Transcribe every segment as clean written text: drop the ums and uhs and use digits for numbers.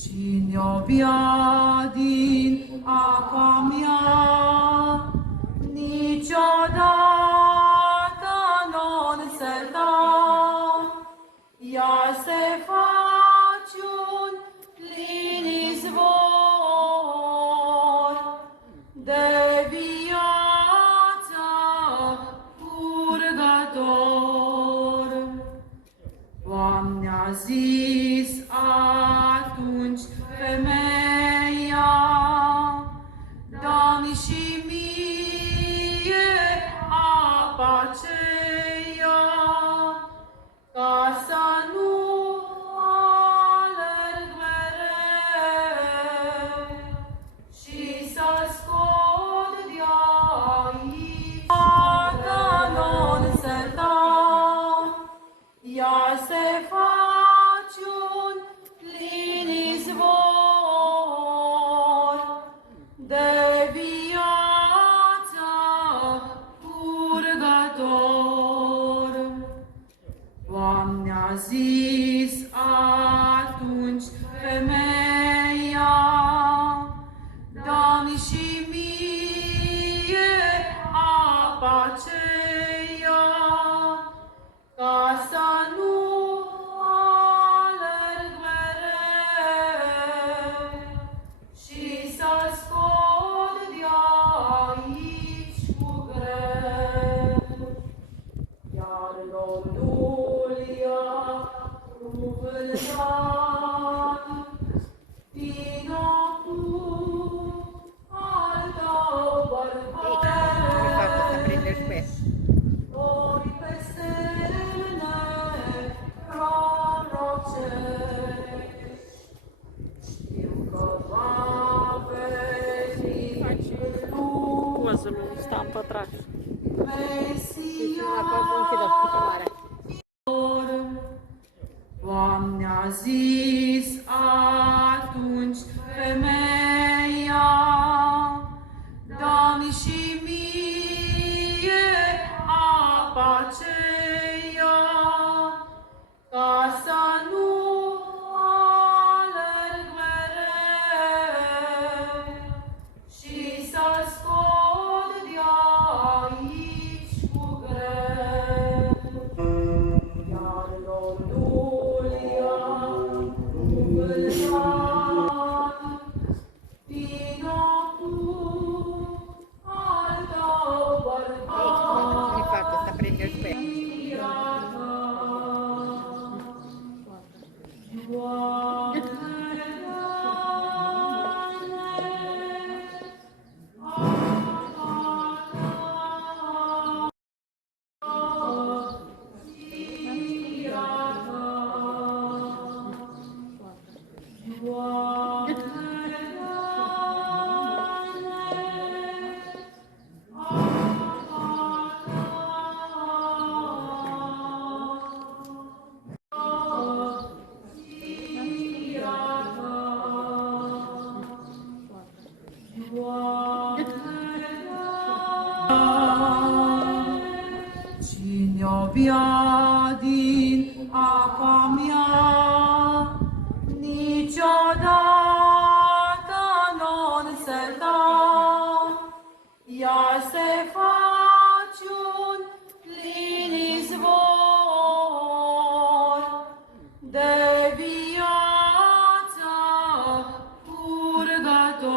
Cine-o bea din apa mea, niciodată nu-n seta. Ea se face un plin izvor de viață purgător. Doamne a zis atunci femeia, dă-mi și mie apa aceea, ca să nu alerg mereu și să scot de aici. Dacă nu-n seta, ea se face un plin izvor de viață purgător. Doamne a zis atunci femeia, dă-mi și mie apa aceea, ca să nu alerg mereu și să scot de aici cu greu. Iar Domnul i-a cuvântat, vino cu al tău bărbat, ori peste mine prorocești. Știu că va veni tu, Stam pătraș. Mesia. Doamne a zis atunci femeia, dă-mi și mie apa aceea, ca să nu alerg mereu și să scot de aici cu greu. Iar Domnul i-a cuvântat, vino cu al tău bărbat, iată. Doamne, cine-o bea din apa mea, niciodată nu-n seta. Ea se face un plin izvor de viață purgător.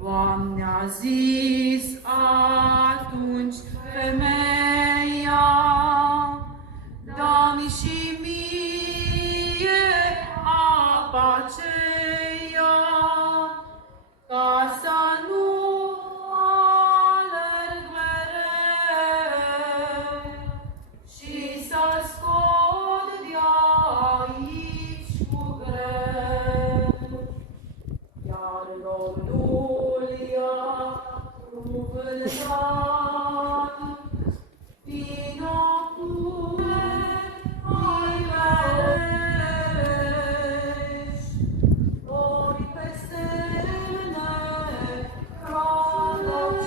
Doamne a zis atunci femeia, dă-mi și mie apa aceea, ca să nu alerg mereu și să scot de aici cu greu. Iar Domnul i-a cuvântat, vino cu al vești, ori peste mine prorocești.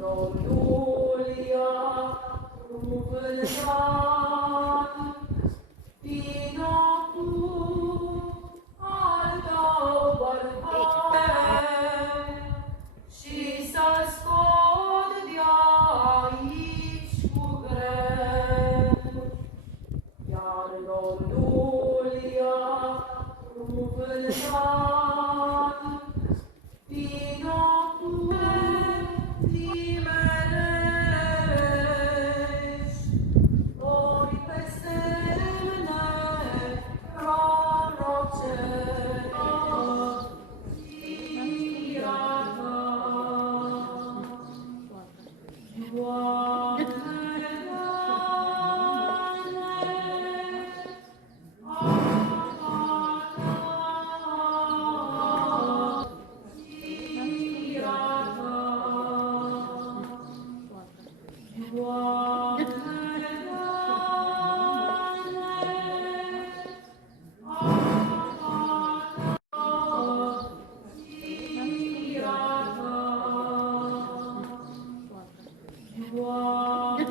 Domnul i-a cuvântat, vino cu al tău bărbat și să scot de aici cu greu. Iar Domnul i-a cuvântat, vino cu timerești, ori pe semne prorocești, firea ta. Doamne, Doamne,